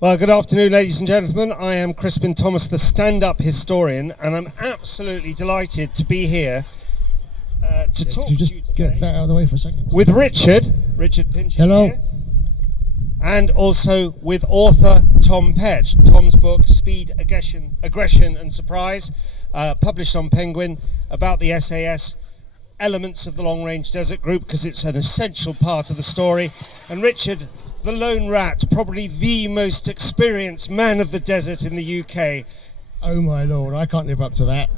Well, good afternoon, ladies and gentlemen. I am Crispin Thomas, the Standup Historian, and I'm absolutely delighted to be here to talk Could you to just you today get that out of the way for a second? with Richard Pinch is Hello. here, and also with author Tom Petch. Tom's book, Speed, Aggression and Surprise, published on Penguin, about the SAS, elements of the long-range desert group, because it's an essential part of the story. And Richard, the lone rat, probably the most experienced man of the desert in the UK. Oh my lord, I can't live up to that.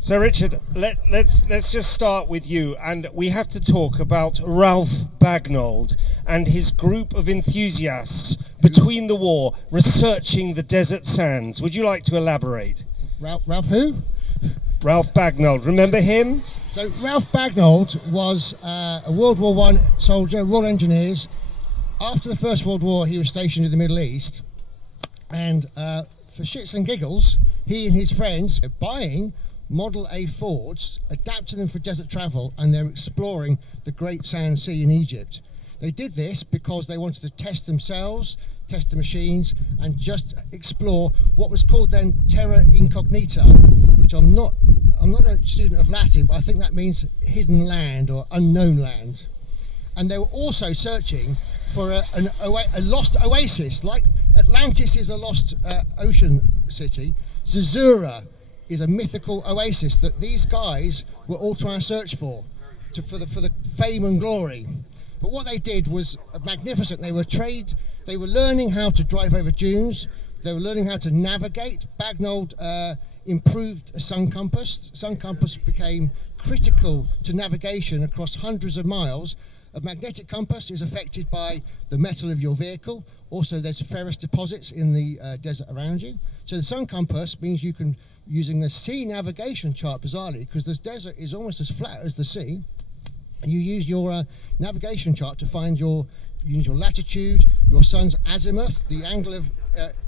So Richard, let's just start with you, and we have to talk about Ralph Bagnold and his group of enthusiasts between the war researching the desert sands. Would you like to elaborate? Ralph who? Ralph Bagnold, remember him? So Ralph Bagnold was a World War I soldier, Royal Engineers. After the First World War, he was stationed in the Middle East, and for shits and giggles, he and his friends are buying Model A Fords, adapting them for desert travel, and they're exploring the Great Sand Sea in Egypt. They did this because they wanted to test themselves, test the machines, and just explore what was called then terra incognita, which I'm not a student of Latin, but I think that means hidden land or unknown land. And they were also searching for a lost oasis, like Atlantis is a lost ocean city. Zazura is a mythical oasis that these guys were all trying to search for the fame and glory. But what they did was magnificent. They were learning how to drive over dunes. They were learning how to navigate. Bagnold improved a sun compass. Sun compass became critical to navigation across hundreds of miles. A magnetic compass is affected by the metal of your vehicle. Also, there's ferrous deposits in the desert around you. So the sun compass means you can, using the sea navigation chart, bizarrely, because the desert is almost as flat as the sea, and you use your navigation chart to find your latitude, your sun's azimuth, the angle of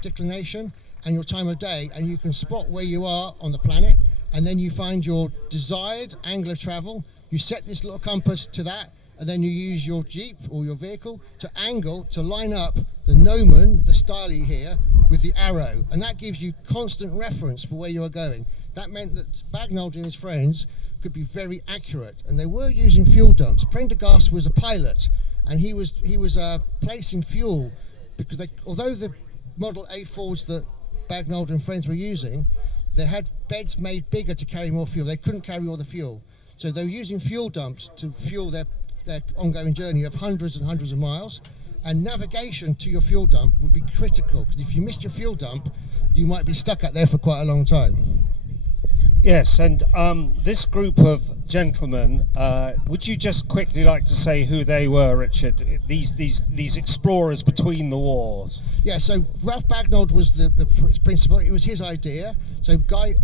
declination, and your time of day, and you can spot where you are on the planet, and then you find your desired angle of travel. You set this little compass to that, and then you use your Jeep or your vehicle to line up the gnomon, the style here, with the arrow, and that gives you constant reference for where you are going. That meant that Bagnold and his friends could be very accurate, and they were using fuel dumps. Prendergast was a pilot, and he was placing fuel, because although the Model A Fords that Bagnold and friends were using, they had beds made bigger to carry more fuel. They couldn't carry all the fuel, so they were using fuel dumps to fuel their ongoing journey of hundreds and hundreds of miles. And navigation to your fuel dump would be critical, because if you missed your fuel dump, you might be stuck out there for quite a long time. Yes, and this group of gentlemen, would you just quickly like to say who they were, Richard? These explorers between the wars. Yeah, so Ralph Bagnold was the principal. It was his idea. So Guy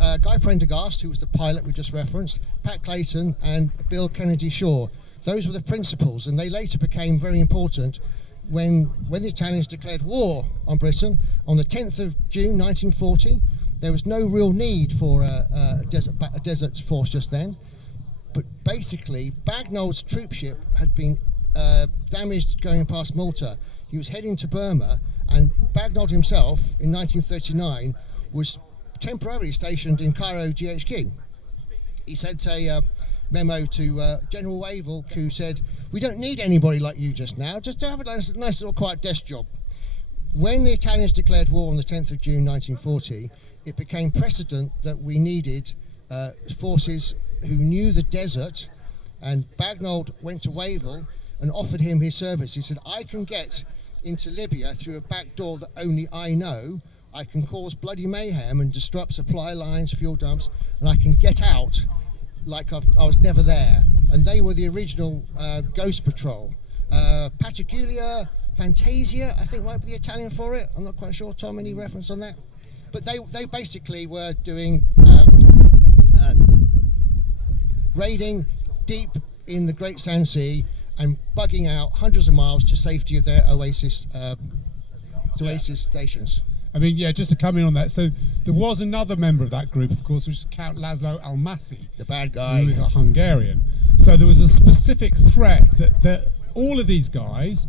Prendergast, who was the pilot we just referenced, Pat Clayton, and Bill Kennedy Shaw. Those were the principals, and they later became very important when the Italians declared war on Britain on the 10th of June 1940. There was no real need for a desert force just then, but basically Bagnold's troopship had been damaged going past Malta. He was heading to Burma, and Bagnold himself in 1939 was temporarily stationed in Cairo GHQ. He sent a memo to General Wavell, who said, "We don't need anybody like you just now, just to have a nice little quiet desk job." When the Italians declared war on the 10th of June 1940, it became precedent that we needed forces who knew the desert, and Bagnold went to Wavell and offered him his service. He said, "I can get into Libya through a back door that only I know. I can cause bloody mayhem and disrupt supply lines, fuel dumps, and I can get out like I was never there." And they were the original Ghost Patrol. Pataglia, Fantasia, I think might be the Italian for it. I'm not quite sure. Tom, any reference on that? But they basically were doing raiding deep in the Great Sand Sea and bugging out hundreds of miles to safety of their oasis stations. I mean, yeah, just to come in on that. So there was another member of that group, of course, which is Count Laszlo Almasi, the bad guy, who is a Hungarian. So there was a specific threat that all of these guys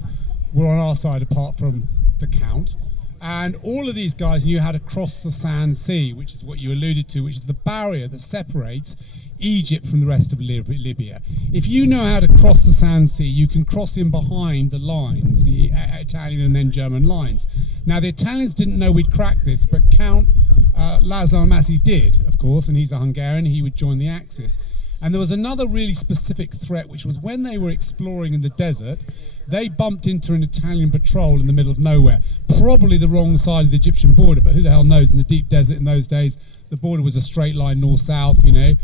were on our side, apart from the Count, and all of these guys knew how to cross the Sand Sea, which is what you alluded to, which is the barrier that separates Egypt from the rest of Libya. If you know how to cross the Sand Sea, you can cross in behind the lines, the Italian and then German lines. Now, the Italians didn't know we'd cracked this, but Count Laszlo Almasi did, of course, and he's a Hungarian. He would join the Axis. And there was another really specific threat, which was when they were exploring in the desert, they bumped into an Italian patrol in the middle of nowhere, probably the wrong side of the Egyptian border, but who the hell knows? In the deep desert in those days, the border was a straight line north-south, you know.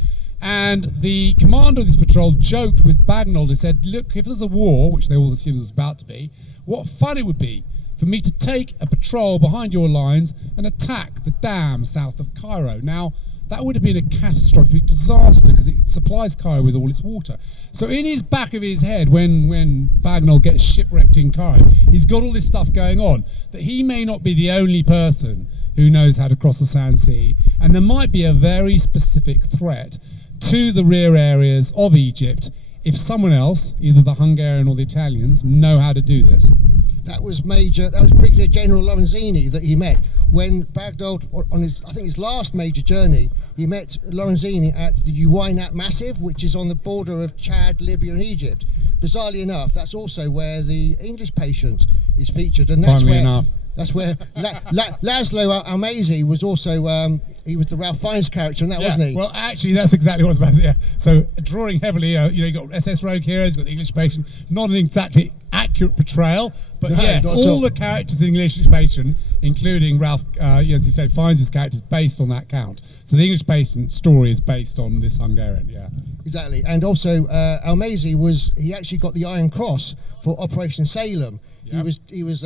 And the commander of this patrol joked with Bagnold and said, look, if there's a war, which they all assumed was about to be, what fun it would be for me to take a patrol behind your lines and attack the dam south of Cairo. Now, that would have been a catastrophic disaster because it supplies Cairo with all its water. So in his back of his head, when Bagnold gets shipwrecked in Cairo, he's got all this stuff going on, that he may not be the only person who knows how to cross the Sand Sea, and there might be a very specific threat to the rear areas of Egypt if someone else, either the Hungarian or the Italians, know how to do this. That was Brigadier General Lorenzini that he met when Bagnold, on his last major journey, he met Lorenzini at the Uwainat Massif, which is on the border of Chad, Libya and Egypt. Bizarrely enough, that's also where the English patient is featured, and that's where Laszlo Almasi was also, he was the Ralph Fiennes character in that, wasn't he? Well, actually, that's exactly what I was about to say. Yeah. So, drawing heavily, you got SS Rogue Heroes, you've got the English patient, not an exactly accurate portrayal, but no, yes, all the characters in English patient, including Ralph, as you said, Fiennes' character is based on that Count. So the English patient story is based on this Hungarian, yeah. Exactly, and also Almasi he actually got the Iron Cross for Operation Salem. Yep. He was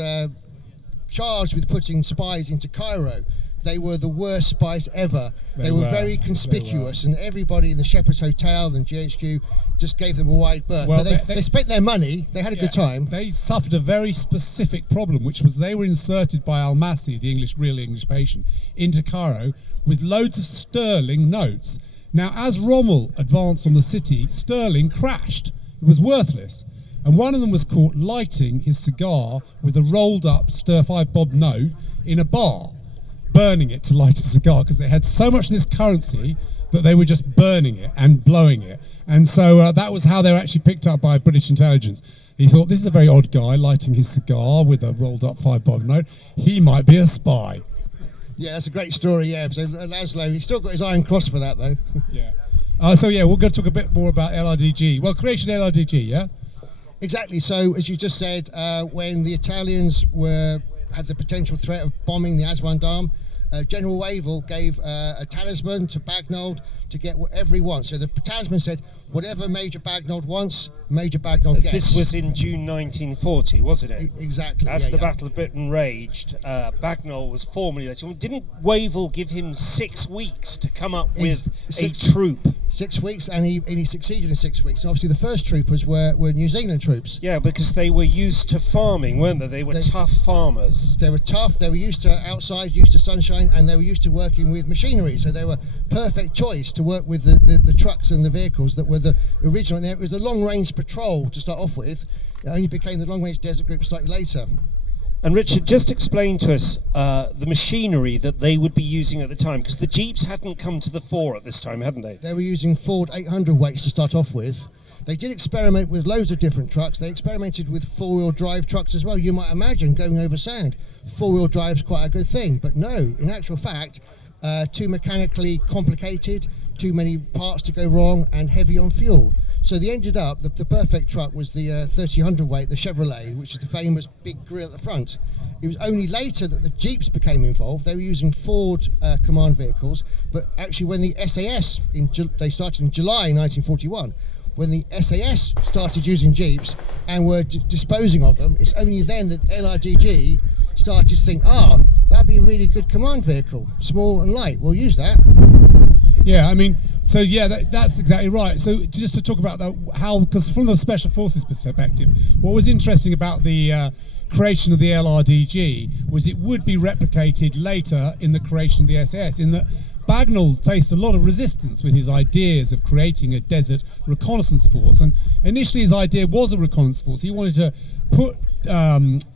charged with putting spies into Cairo. They were the worst spies ever. They were very conspicuous, and everybody in the Shepherd's Hotel and GHQ just gave them a wide berth. Well, but they spent their money, they had a good time. They suffered a very specific problem, which was they were inserted by Almasi, the real English patient, into Cairo with loads of sterling notes. Now, as Rommel advanced on the city, sterling crashed. It was worthless. And one of them was caught lighting his cigar with a rolled up stir-fry bob note in a bar, burning it to light a cigar because they had so much of this currency that they were just burning it and blowing it. And so that was how they were actually picked up by British intelligence. He thought, this is a very odd guy lighting his cigar with a rolled up 5-bob note. He might be a spy. Yeah, that's a great story, yeah. So Laszlo, he's still got his Iron Cross for that, though. Yeah. We're going to talk a bit more about LRDG. Well, creation of LRDG, yeah? Exactly. So, as you just said, when the Italians had the potential threat of bombing the Aswan Dam, General Wavell gave a talisman to Bagnold to get whatever he wants. So the talisman said, whatever Major Bagnold wants, Major Bagnold gets. This was in June 1940, wasn't it? Exactly. As the Battle of Britain raged, Bagnold was formally elected. Didn't Wavell give him 6 weeks to come up with a troop? 6 weeks, and he succeeded in 6 weeks. And obviously, the first troopers were New Zealand troops. Yeah, because they were used to farming, weren't they? They were tough farmers. They were tough. They were used to outside, used to sunshine, and they were used to working with machinery. So they were perfect choice to work with the trucks and the vehicles that were the original. It was the long-range patrol to start off with. It only became the long-range desert group slightly later. And Richard, just explain to us the machinery that they would be using at the time, because the Jeeps hadn't come to the fore at this time, hadn't they? They were using Ford 800 weights to start off with. They did experiment with loads of different trucks. They experimented with four-wheel drive trucks as well. You might imagine going over sand. Four-wheel drive is quite a good thing, but no, in actual fact, too mechanically complicated, too many parts to go wrong, and heavy on fuel. So they ended up, the perfect truck was the 30 weight, the Chevrolet, which is the famous big grille at the front. It was only later that the Jeeps became involved. They were using Ford command vehicles, but actually when the SAS, they started in July 1941, when the SAS started using Jeeps and were disposing of them, it's only then that LRDG started to think, that'd be a really good command vehicle, small and light, we'll use that. Yeah, I mean, so yeah, that's exactly right. So just to talk about because from the Special Forces perspective, what was interesting about the creation of the LRDG was it would be replicated later in the creation of the SAS, in that Bagnall faced a lot of resistance with his ideas of creating a desert reconnaissance force. And initially his idea was a reconnaissance force. He wanted to put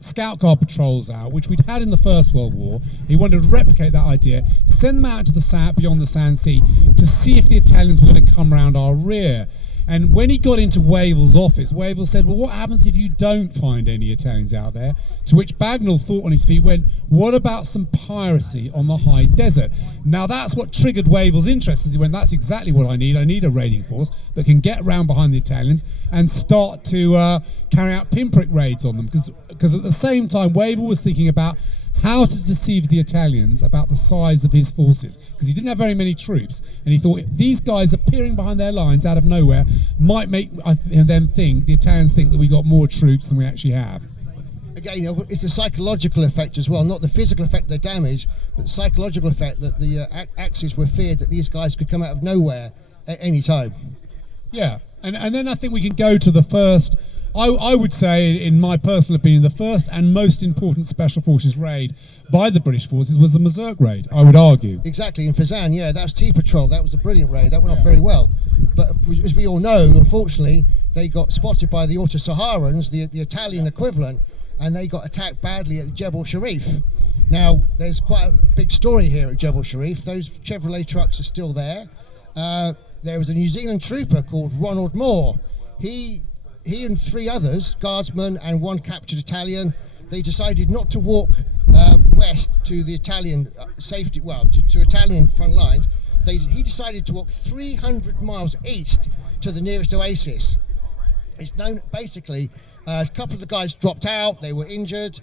scout car patrols out, which we'd had in the First World War. He wanted to replicate that idea, send them out into the south, beyond the Sand Sea, to see if the Italians were going to come round our rear. And when he got into Wavell's office, Wavell said, well, what happens if you don't find any Italians out there? To which Bagnall thought on his feet, went, what about some piracy on the high desert? Now that's what triggered Wavell's interest, because he went, that's exactly what I need. I need a raiding force that can get round behind the Italians and start to carry out pinprick raids on them. Because at the same time, Wavell was thinking about how to deceive the Italians about the size of his forces, because he didn't have very many troops, and he thought these guys appearing behind their lines out of nowhere might make them think, the Italians think, that we got more troops than we actually have. Again, you know, it's the psychological effect as well, not the physical effect of the damage, but the psychological effect that the Axis were feared that these guys could come out of nowhere at any time. Yeah, and then I think we can go to the first, I would say, in my personal opinion, the first and most important Special Forces raid by the British forces was the Mazurk raid, I would argue. Exactly, in Fezzan, yeah, that's T-Patrol. That was a brilliant raid. That went off very well. But as we all know, unfortunately, they got spotted by the Auto-Saharans, the Italian equivalent, and they got attacked badly at Jebel Sharif. Now, there's quite a big story here at Jebel Sharif. Those Chevrolet trucks are still there. There was a New Zealand trooper called Ronald Moore. He and three others, guardsmen and one captured Italian, they decided not to walk west to the Italian safety, well, to Italian front lines. He decided to walk 300 miles east to the nearest oasis. It's known, basically, a couple of the guys dropped out, they were injured.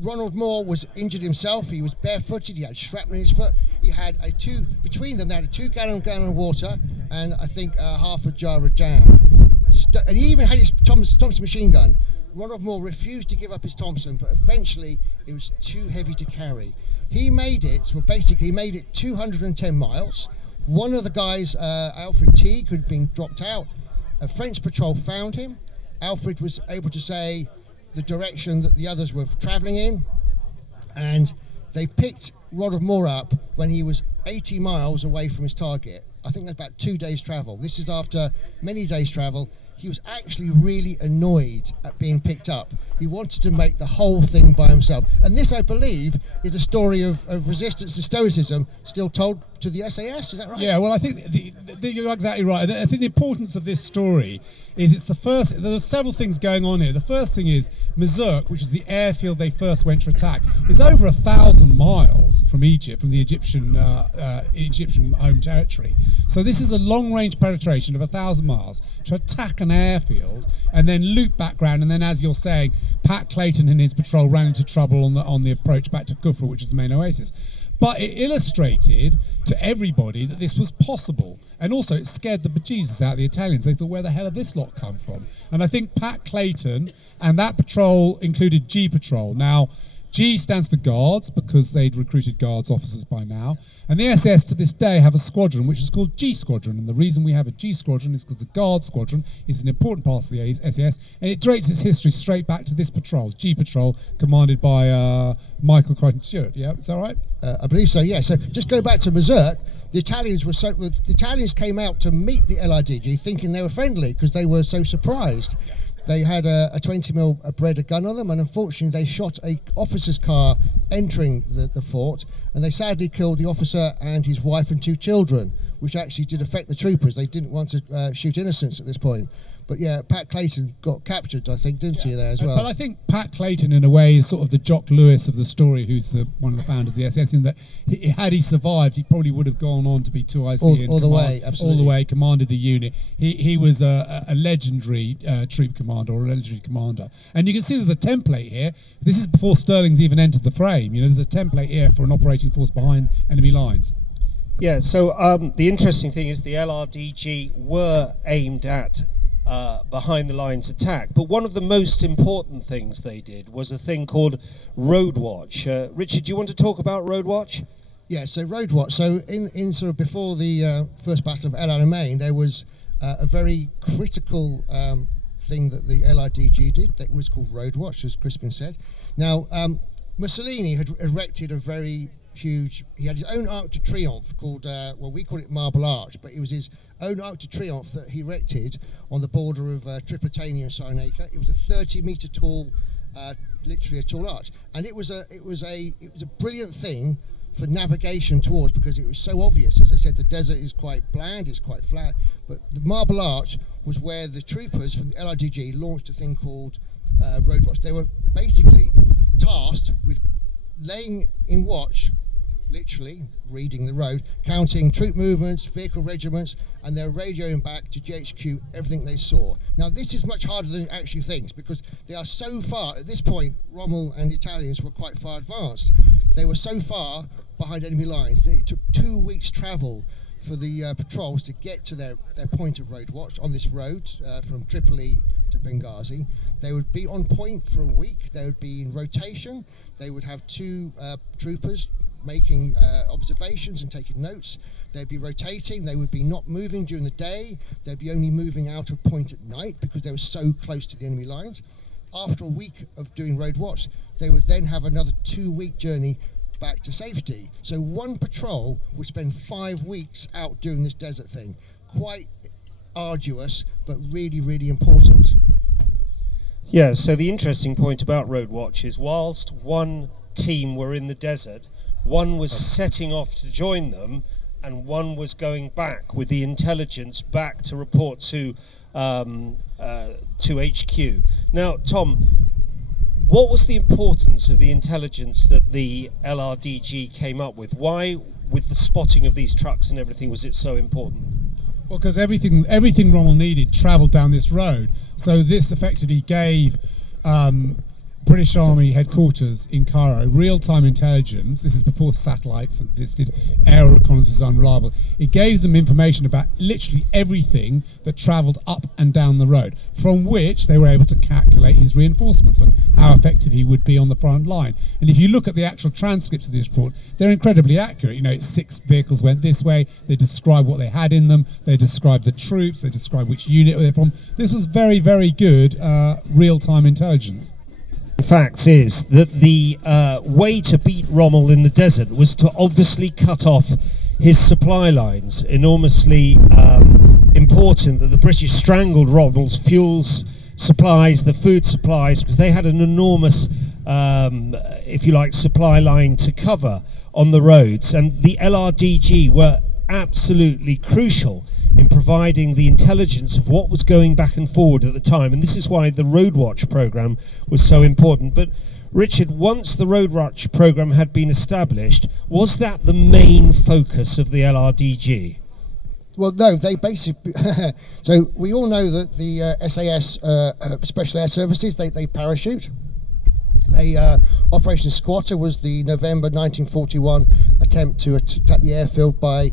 Ronald Moore was injured himself. He was barefooted. He had shrapnel in his foot. He had between them, they had a 2-gallon of water and I think half a jar of jam. And he even had his Thompson machine gun. Ronald Moore refused to give up his Thompson, but eventually it was too heavy to carry. He made it 210 miles. One of the guys, Alfred Teague, who'd been dropped out, a French patrol found him. Alfred was able to say the direction that the others were travelling in, and they picked Ronald Moore up when he was 80 miles away from his target. I think that's about 2 days' travel. This is after many days' travel. He was actually really annoyed at being picked up. He wanted to make the whole thing by himself. And this, I believe, is a story of resistance to Stoicism still told to the SAS, is that right? Yeah, well, I think you're exactly right. I think the importance of this story is it's the first, there's several things going on here. The first thing is Mazurk, which is the airfield they first went to attack, is over 1,000 miles from Egypt, from the Egyptian home territory. So this is a long-range penetration of 1,000 miles to attack an airfield and then loop back round, and then, as you're saying, Pat Clayton and his patrol ran into trouble on the approach back to Kufra, which is the main oasis. But it illustrated to everybody that this was possible. And also it scared the bejesus out of the Italians. They thought, where the hell have this lot come from? And I think Pat Clayton and that patrol included G Patrol. Now, G stands for guards, because they'd recruited guards officers by now. And the SS to this day have a squadron which is called G Squadron. And the reason we have a G Squadron is because the guard squadron is an important part of the SS, and it traces its history straight back to this patrol, G Patrol, commanded by Michael Crichton Stewart. Yeah, is that right? I believe so, yeah. So just go back to Mazurk. The Italians came out to meet the LIDG thinking they were friendly because they were so surprised. They had a 20mm Beretta gun on them, and unfortunately they shot a officer's car entering the fort, and they sadly killed the officer and his wife and 2 children, which actually did affect the troopers. They didn't want to shoot innocents at this point. But yeah, Pat Clayton got captured, I think, didn't he, there as well? But I think Pat Clayton, in a way, is sort of the Jock Lewis of the story, who's one of the founders of the SS, in that had he survived, he probably would have gone on to be 2IC all the way, absolutely. All the way, commanded the unit. He was a legendary troop commander, or a legendary commander. And you can see there's a template here. This is before Sterling's even entered the frame. You know, there's a template here for an operating force behind enemy lines. Yeah, so the interesting thing is the LRDG were aimed at behind the lines attack, but one of the most important things they did was a thing called Road Watch. Richard, do you want to talk about Road Watch? Yeah, so Road Watch. So in sort of before the first battle of El Alamein, there was a very critical thing that the LIDG did that was called Road Watch, as Crispin said. Now, Mussolini had erected a very huge. He had his own Arc de Triomphe called, well, we call it Marble Arch, but it was his own Arc de Triomphe that he erected on the border of Tripotania and Cyrenaica. It was a 30-meter tall, literally a tall arch, and it was a brilliant thing for navigation towards, because it was so obvious. As I said, the desert is quite bland, it's quite flat, but the Marble Arch was where the troopers from the LRDG launched a thing called Road Watch. They were basically tasked with laying in watch, literally reading the road, counting troop movements, vehicle regiments, and they're radioing back to GHQ everything they saw. Now this is much harder than it actually thinks, because they are so far, at this point Rommel and the Italians were quite far advanced. They were so far behind enemy lines that it took 2 weeks travel for the patrols to get to their point of road watch on this road from Tripoli to Benghazi. They would be on point for a week. They would be in rotation. They would have 2 troopers making observations and taking notes. They'd be rotating. They would be not moving during the day. They'd be only moving out of point at night because they were so close to the enemy lines. After a week of doing road watch, they would then have another 2-week journey back to safety. So one patrol would spend 5 weeks out doing this desert thing. Quite arduous, but really, really important. Yeah, so the interesting point about Road Watch is whilst one team were in the desert, one was setting off to join them, and one was going back with the intelligence back to report to HQ. Now, Tom, what was the importance of the intelligence that the LRDG came up with? Why, with the spotting of these trucks and everything, was it so important? Well, because everything Rommel needed travelled down this road. So this effectively gave British Army headquarters in Cairo real-time intelligence. This is before satellites and this did air reconnaissance unreliable. It gave them information about literally everything that travelled up and down the road, from which they were able to calculate his reinforcements and how effective he would be on the front line. And if you look at the actual transcripts of this report, they're incredibly accurate. You know, it's 6 vehicles went this way. They describe what they had in them. They describe the troops. They describe which unit they're from. This was very, very good real-time intelligence. The fact is that the way to beat Rommel in the desert was to obviously cut off his supply lines. Enormously important that the British strangled Rommel's fuels supplies, the food supplies, because they had an enormous, if you like, supply line to cover on the roads. And the LRDG were absolutely crucial in providing the intelligence of what was going back and forward at the time, and this is why the Road Watch program was so important. But Richard, once the Road Watch program had been established, was that the main focus of the LRDG? Well, no, they basically. So we all know that the SAS Special Air Services they parachute. Operation Squatter was the November 1941 attempt to attack the airfield by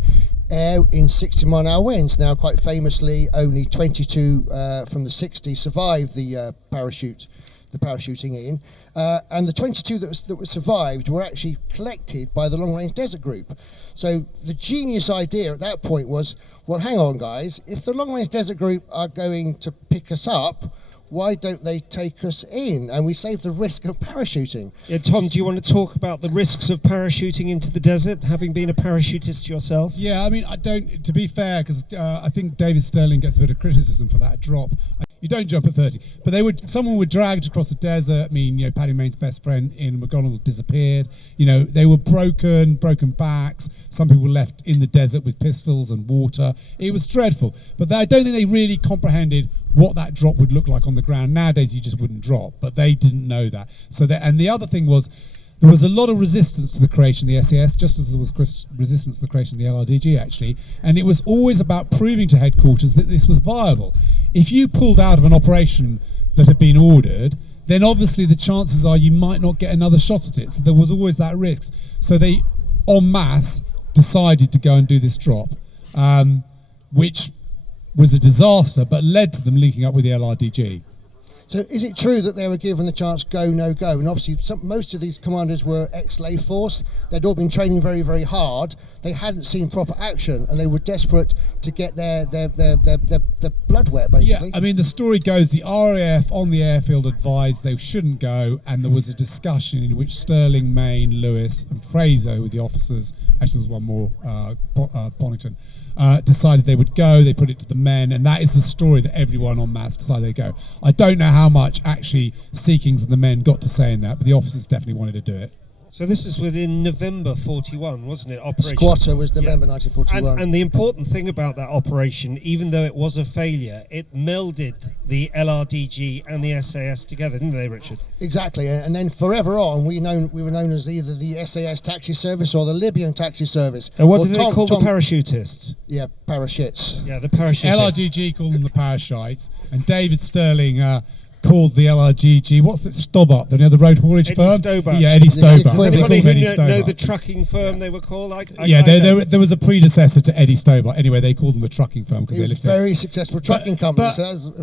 air in 60-mile-an-hour winds. Now, quite famously, only 22 from the 60 survived the parachuting in, and the 22 that were survived were actually collected by the Long Range Desert Group. So the genius idea at that point was, well, hang on, guys, if the Long Range Desert Group are going to pick us up, why don't they take us in? And we save the risk of parachuting. Yeah, Tom, do you want to talk about the risks of parachuting into the desert, having been a parachutist yourself? Yeah, I mean, I don't, to be fair, because I think David Sterling gets a bit of criticism for that drop. You don't jump at 30, but someone were dragged across the desert. I mean, you know, Paddy Maine's best friend Ian McGonigal disappeared. You know, they were broken backs. Some people left in the desert with pistols and water. It was dreadful, but I don't think they really comprehended what that drop would look like on the ground. Nowadays, you just wouldn't drop, but they didn't know that. And the other thing was, there was a lot of resistance to the creation of the SAS, just as there was resistance to the creation of the LRDG, actually. And it was always about proving to headquarters that this was viable. If you pulled out of an operation that had been ordered, then obviously the chances are you might not get another shot at it. So there was always that risk. So they, en masse, decided to go and do this drop, which was a disaster, but led to them linking up with the LRDG. So is it true that they were given the chance, go, no go? And obviously most of these commanders were ex-slave force. They'd all been training very, very hard. They hadn't seen proper action, and they were desperate to get their blood wet, basically. Yeah, I mean, the story goes the RAF on the airfield advised they shouldn't go, and there was a discussion in which Sterling, Maine, Lewis and Fraser, with the officers, actually there was one more, Bonington, decided they would go. They put it to the men, and that is the story that everyone en masse decided they'd go. I don't know how much actually Sea Kings and the men got to say in that, but the officers definitely wanted to do it. So this is within November 41, wasn't it? Operation Squatter was November 1941. And the important thing about that operation, even though it was a failure, it melded the LRDG and the SAS together, didn't they, Richard? Exactly, and then forever on, we were known as either the SAS taxi service or the Libyan taxi service. And what did they call the parachutists? Yeah, parachutes. Yeah, the parachutists. LRDG called them the parashites, and David Sterling called the LRGG, what's it, Stobart, the road haulage Eddie firm? Stobart. Yeah, Eddie Stobart. Does They anybody called Eddie who know Stobart. the trucking firm they were called? There was a predecessor to Eddie Stobart. Anyway, they called them the trucking firm because It they was lived a very successful trucking company.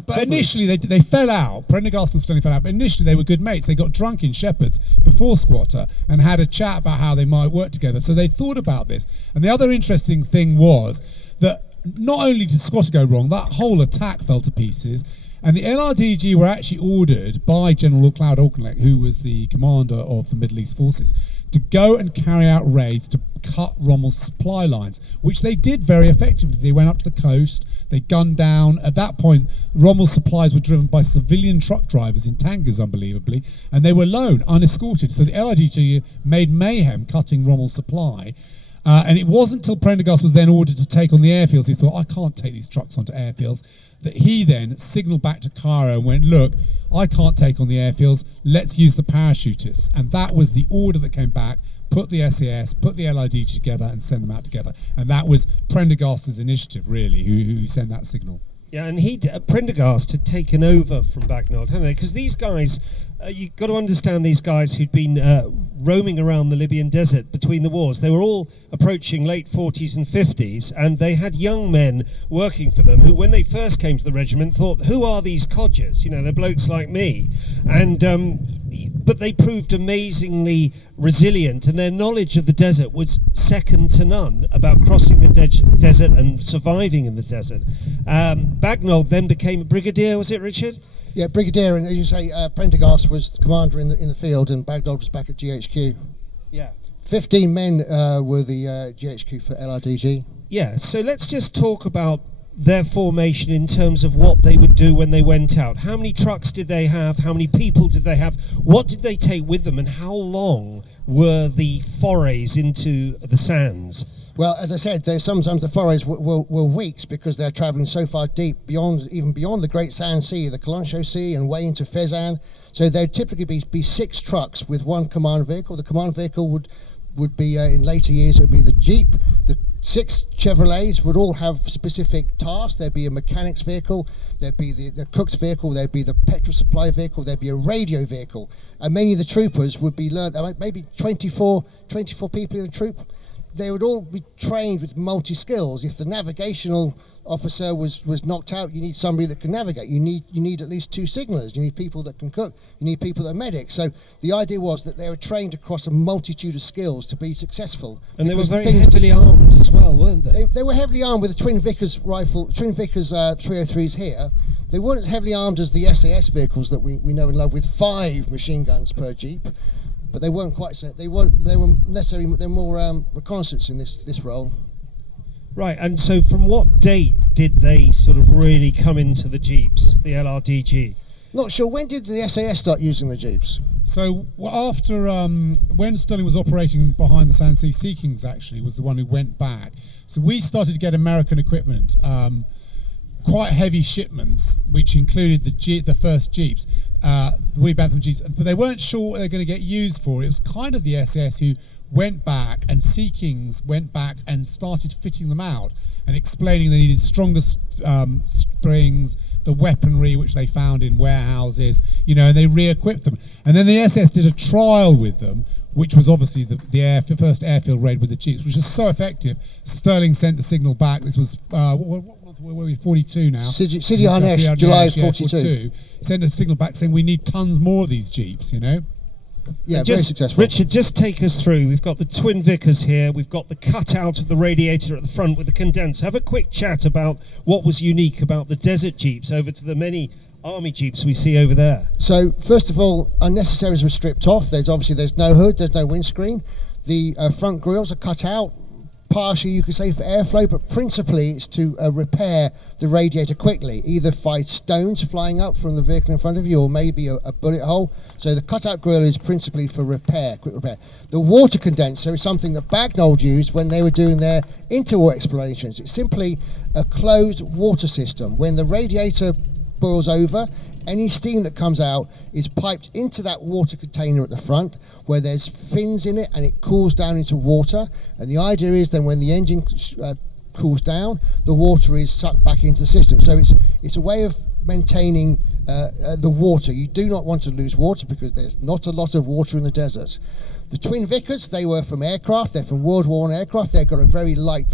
But initially they fell out. Prendergast and Sterling fell out. But initially they were good mates. They got drunk in Shepherd's before Squatter and had a chat about how they might work together. So they thought about this. And the other interesting thing was that not only did Squatter go wrong, that whole attack fell to pieces. And the LRDG were actually ordered by General Claude Auchinleck, who was the commander of the Middle East forces, to go and carry out raids to cut Rommel's supply lines, which they did very effectively. They went up to the coast, they gunned down. At that point, Rommel's supplies were driven by civilian truck drivers in tankers, unbelievably, and they were alone, unescorted. So the LRDG made mayhem cutting Rommel's supply. And it wasn't until Prendergast was then ordered to take on the airfields, he thought, I can't take these trucks onto airfields, that he then signalled back to Cairo and went, look, I can't take on the airfields, let's use the parachutists. And that was the order that came back, put the SAS, put the LID together and send them out together. And that was Prendergast's initiative, really, who sent that signal. Yeah, and Prendergast had taken over from Bagnall, hadn't they? Because these guys, you've got to understand these guys who'd been roaming around the Libyan desert between the wars. They were all approaching late 40s and 50s, and they had young men working for them who, when they first came to the regiment, thought, who are these codgers? You know, they're blokes like me. And but they proved amazingly resilient, and their knowledge of the desert was second to none about crossing the desert and surviving in the desert. Bagnall then became a brigadier, was it, Richard? Yeah, brigadier, and as you say, Prendergast was commander in the field, and Bagnall was back at GHQ. Yeah. 15 men were the GHQ for LRDG. Yeah, so let's just talk about their formation in terms of what they would do when they went out. How many trucks did they have? How many people did they have? What did they take with them? And how long were the forays into the sands? Well, as I said, sometimes the forays were weeks because they're travelling so far deep, even beyond the Great Sand Sea, the Kalancho Sea, and way into Fezzan. So there'd typically be 6 trucks with one command vehicle. The command vehicle would be, in later years, it would be the Jeep. The 6 Chevrolets would all have specific tasks. There'd be a mechanic's vehicle, there'd be the cook's vehicle, there'd be the petrol supply vehicle, there'd be a radio vehicle. And many of the troopers would be learned, maybe 24 people in a troop. They would all be trained with multi-skills. If the navigational officer was knocked out, you need somebody that can navigate. You need at least 2 signallers. You need people that can cook. You need people that are medics. So the idea was that they were trained across a multitude of skills to be successful. And they were very heavily armed as well, weren't they? They were heavily armed with the Twin Vickers rifle, Twin Vickers 303s here. They weren't as heavily armed as the SAS vehicles that we know and love, with 5 machine guns per Jeep. But they weren't quite so. They were necessarily. They're more reconnaissance in this role. Right, and so from what date did they sort of really come into the Jeeps, the LRDG? Not sure. When did the SAS start using the Jeeps? So after when Sterling was operating behind the Sand Sea Kings, actually was the one who went back. So we started to get American equipment. Quite heavy shipments, which included the first Jeeps, Willie Bantham Jeeps, but they weren't sure what they were going to get used for. It was kind of the SAS who went back, and Sea Kings went back and started fitting them out and explaining they needed stronger springs, the weaponry which they found in warehouses, and they re-equipped them. And then the SS did a trial with them which was obviously the first airfield raid with the Jeeps, which was so effective. Sterling sent the signal back. This was, what month were we? 42 now. Sidi Harnesh, July 42. Sent a signal back saying we need tons more of these Jeeps, you know. Yeah, very successful. Richard, just take us through. We've got the twin Vickers here. We've got the cutout of the radiator at the front with the condenser. Have a quick chat about what was unique about the desert Jeeps over to the many army Jeeps we see over there. So, first of all, unnecessaries were stripped off. There's no hood, there's no windscreen. The front grills are cut out, partially you could say for airflow, but principally it's to repair the radiator quickly, either by stones flying up from the vehicle in front of you or maybe a bullet hole. So the cutout grill is principally for repair, quick repair. The water condenser is something that Bagnold used when they were doing their interwar explorations. It's simply a closed water system. When the radiator boils over, any steam that comes out is piped into that water container at the front where there's fins in it, and it cools down into water. And the idea is then when the engine cools down, the water is sucked back into the system. So it's a way of maintaining the water. You do not want to lose water because there's not a lot of water in the desert. The twin Vickers, they were from aircraft. They're from World War I aircraft. They've got a very light,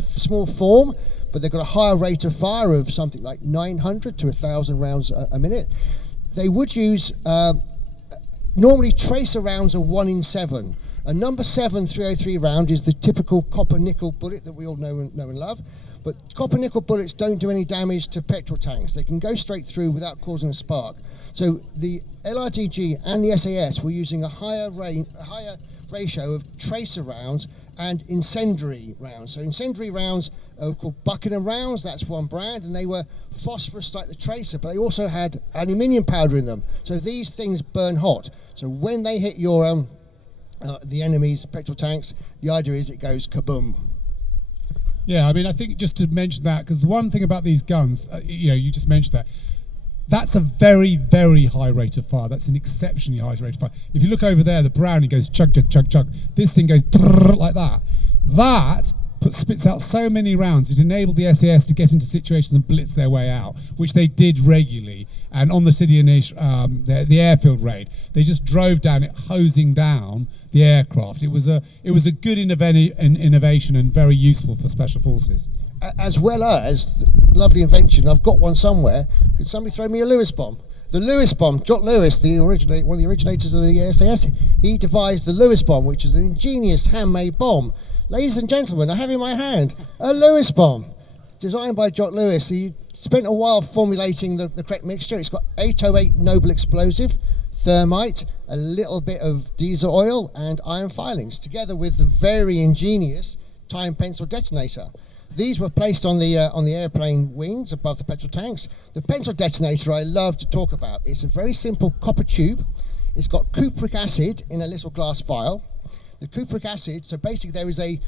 small form, but they've got a higher rate of fire of something like 900 to 1,000 rounds a minute. They would use normally tracer rounds are 1 in 7. A number 7 303 round is the typical copper nickel bullet that we all know and love. But copper nickel bullets don't do any damage to petrol tanks. They can go straight through without causing a spark. So the LRDG and the SAS were using a higher ratio of tracer rounds and incendiary rounds. So incendiary rounds are called Buckingham rounds, that's one brand, and they were phosphorus like the tracer, but they also had aluminium powder in them. So these things burn hot. So when they hit your the enemy's petrol tanks, the idea is it goes kaboom. Yeah, I mean, I think just to mention that, because the one thing about these guns, you just mentioned that, that's a very, very high rate of fire. That's an exceptionally high rate of fire. If you look over there, the Browning goes chug, chug, chug, chug. This thing goes like that. That spits out so many rounds. It enabled the SAS to get into situations and blitz their way out, which they did regularly. And on the Sidi Harnesh, the airfield raid, they just drove down it, hosing down the aircraft. It was a good innovation and very useful for special forces. As well as the lovely invention, I've got one somewhere. Could somebody throw me a Lewis bomb? The Lewis bomb, Jock Lewis, one of the originators of the SAS, he devised the Lewis bomb, which is an ingenious handmade bomb. Ladies and gentlemen, I have in my hand a Lewis bomb, designed by Jock Lewis. He spent a while formulating the correct mixture. It's got 808 noble explosive, thermite, a little bit of diesel oil, and iron filings, together with the very ingenious time pencil detonator. These were placed on the airplane wings above the petrol tanks. The pencil detonator I love to talk about. It's a very simple copper tube. It's got cupric acid in a little glass vial. The cupric acid, so basically there is a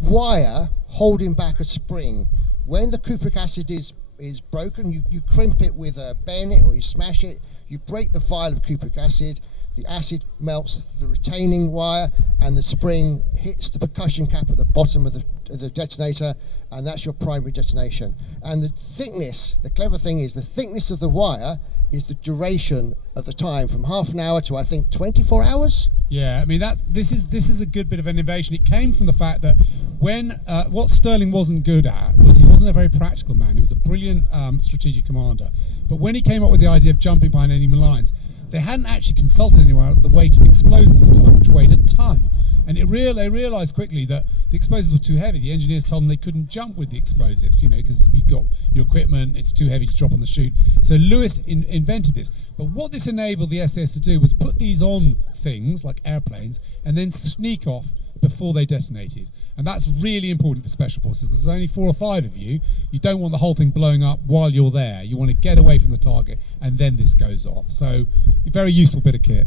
wire holding back a spring. When the cupric acid is broken, you crimp it with a bayonet or you smash it, you break the vial of cupric acid, the acid melts the retaining wire and the spring hits the percussion cap at the bottom of the detonator, and that's your primary detonation. And the thickness, the clever thing is the thickness of the wire is the duration of the time, from half an hour to I think 24 hours. Yeah, I mean this is a good bit of innovation. It came from the fact that when what Sterling wasn't good at was he wasn't a very practical man. He was a brilliant strategic commander, but when he came up with the idea of jumping behind enemy lines, they hadn't actually consulted anyone about the weight of explosives at the time, which weighed a ton. And they realised quickly that the explosives were too heavy. The engineers told them they couldn't jump with the explosives, because you've got your equipment, it's too heavy to drop on the chute. So Lewis invented this. But what this enabled the SAS to do was put these on things like airplanes and then sneak off before they detonated. And that's really important for special forces because there's only 4 or 5 of you. You don't want the whole thing blowing up while you're there. You want to get away from the target and then this goes off. So a very useful bit of kit.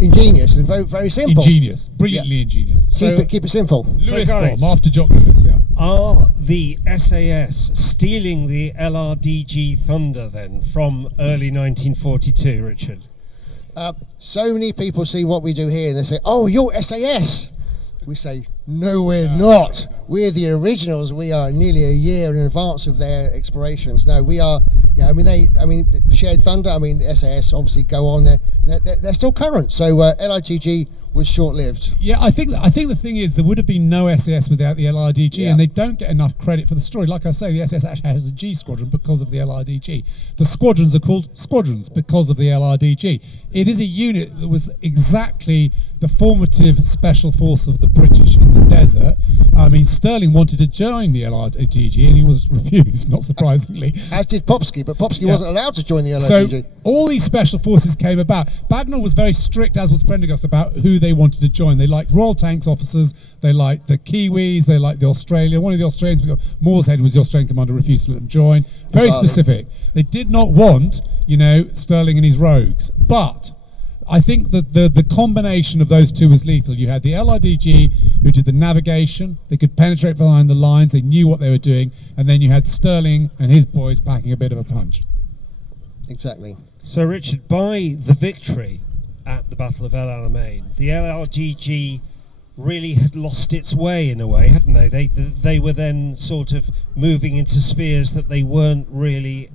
Ingenious and very, very simple. Ingenious, brilliantly ingenious. Keep it simple. Lewis guys, bomb after Jock Lewis, yeah. Are the SAS stealing the LRDG Thunder then from early 1942, Richard? So many people see what we do here and they say, "Oh, you're SAS." We say, "No, we're not. We're the originals. We are nearly a year in advance of their explorations." No, we are. Yeah, Shared Thunder. The SAS obviously go on. They're still current. So LITG was short-lived. Yeah, I think the thing is there would have been no SAS without the LRDG, Yeah. and they don't get enough credit for the story. Like I say, the SAS actually has a G squadron because of the LRDG. The squadrons are called squadrons because of the LRDG. It is a unit that was exactly the formative special force of the British in the desert. I mean, Sterling wanted to join the LRDG and he was refused, not surprisingly. As did Popsky, but Popsky wasn't allowed to join the So LRDG. all these special forces came about. Bagnall was very strict, as was Prendergast, about who they wanted to join. They liked Royal Tanks officers, they liked the Kiwis, they liked the Australian. One of the Australians, Mooreshead was the Australian commander, refused to let them join. Very specific. They did not want, Sterling and his rogues. But I think that the combination of those two was lethal. You had the LRDG, who did the navigation, they could penetrate behind the lines, they knew what they were doing, and then you had Sterling and his boys packing a bit of a punch. Exactly. So, Richard, by the victory at the Battle of El Alamein, the LRGG really had lost its way in a way, hadn't they? They were then sort of moving into spheres that they weren't really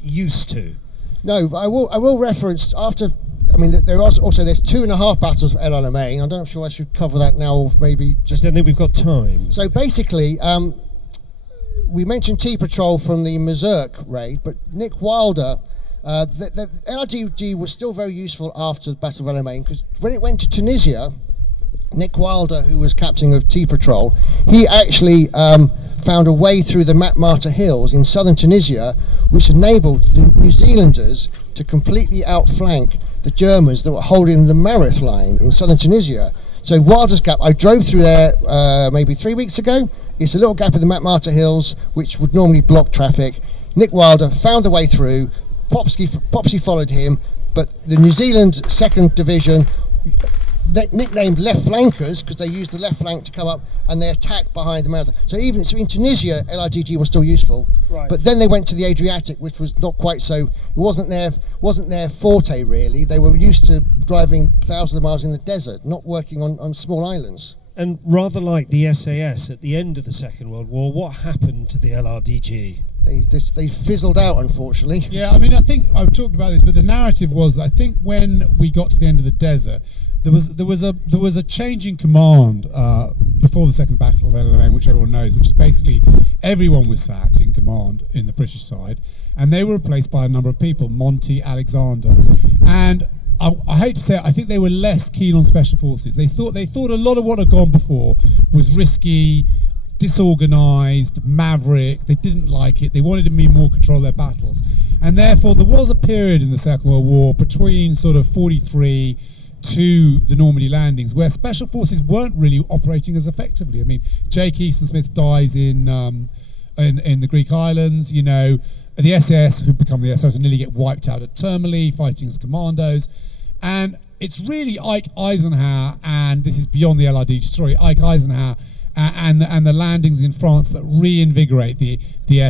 used to. No, I will reference after. I mean, there's 2.5 battles of El Alamein. I'm not sure I should cover that now, or maybe Just don't think we've got time. So basically, we mentioned T-Patrol from the Mazurk raid, but Nick Wilder, the LRDG was still very useful after the Battle of El Alamein, because when it went to Tunisia, Nick Wilder, who was captain of T-Patrol, he actually found a way through the Matmata Hills in southern Tunisia, which enabled the New Zealanders to completely outflank the Germans that were holding the Mareth line in southern Tunisia. So Wilder's Gap, I drove through there maybe 3 weeks ago. It's a little gap in the Matmata Hills, which would normally block traffic. Nick Wilder found a way through. Popsky followed him, but the New Zealand 2nd Division, nicknamed left flankers because they used the left flank to come up and they attacked behind the marathon. So even in Tunisia, LRDG was still useful, Right. but then they went to the Adriatic, which was not quite so. It wasn't their forte really. They were used to driving thousands of miles in the desert, not working on small islands. And rather like the SAS at the end of the Second World War, what happened to the LRDG? They fizzled out, unfortunately. Yeah, I mean, I think I've talked about this, but the narrative was, I think when we got to the end of the desert, there was a change in command before the Second Battle of El Alamein, which everyone knows, which is basically everyone was sacked in command in the British side, and they were replaced by a number of people, Monty, Alexander, and I hate to say it, I think they were less keen on special forces. They thought a lot of what had gone before was risky, disorganised, maverick. They didn't like it. They wanted to be more control of their battles, and therefore there was a period in the Second World War between sort of 43 to the Normandy landings where special forces weren't really operating as effectively. I mean, Jake Easton Smith dies in the Greek islands. The SAS, who become the SAS, nearly get wiped out at Termoli, fighting as commandos. And it's really Ike Eisenhower, and this is beyond the LRDG story, Ike Eisenhower and the landings in France that reinvigorate the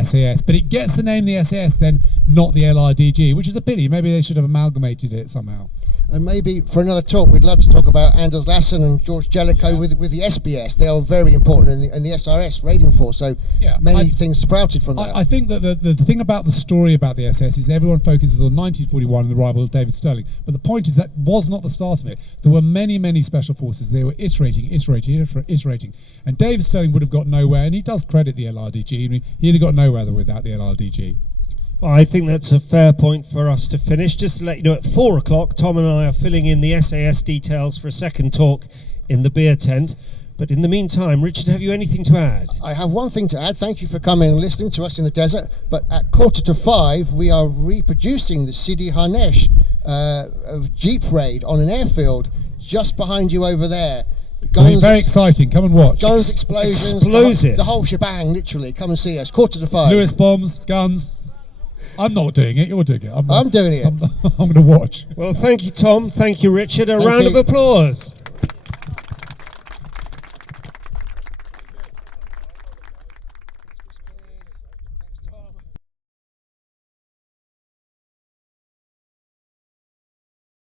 SAS. But it gets the name the SAS then, not the LRDG, which is a pity. Maybe they should have amalgamated it somehow. And maybe for another talk, we'd love to talk about Anders Lassen and George Jellicoe with the SBS. They are very important in the SRS raiding force. So many things sprouted from that. I think that the thing about the story about the SS is everyone focuses on 1941 and the arrival of David Sterling. But the point is that was not the start of it. There were many, many special forces. They were iterating. And David Sterling would have got nowhere, and he does credit the LRDG. He'd have got nowhere without the LRDG. Well, I think that's a fair point for us to finish. Just to let you know, at 4 o'clock, Tom and I are filling in the SAS details for a second talk in the beer tent. But in the meantime, Richard, have you anything to add? I have one thing to add. Thank you for coming and listening to us in the desert. But at 4:45, we are reproducing the Sidi Hanesh of Jeep raid on an airfield just behind you over there. Guns, very exciting. Come and watch. Guns, explosions, Explosive. the whole shebang, literally. Come and see us. 4:45. Lewis bombs, guns. I'm not doing it. You're doing it. I'm doing it. I'm going to watch. Well, thank you, Tom. Thank you, Richard. A Thank round you. of applause.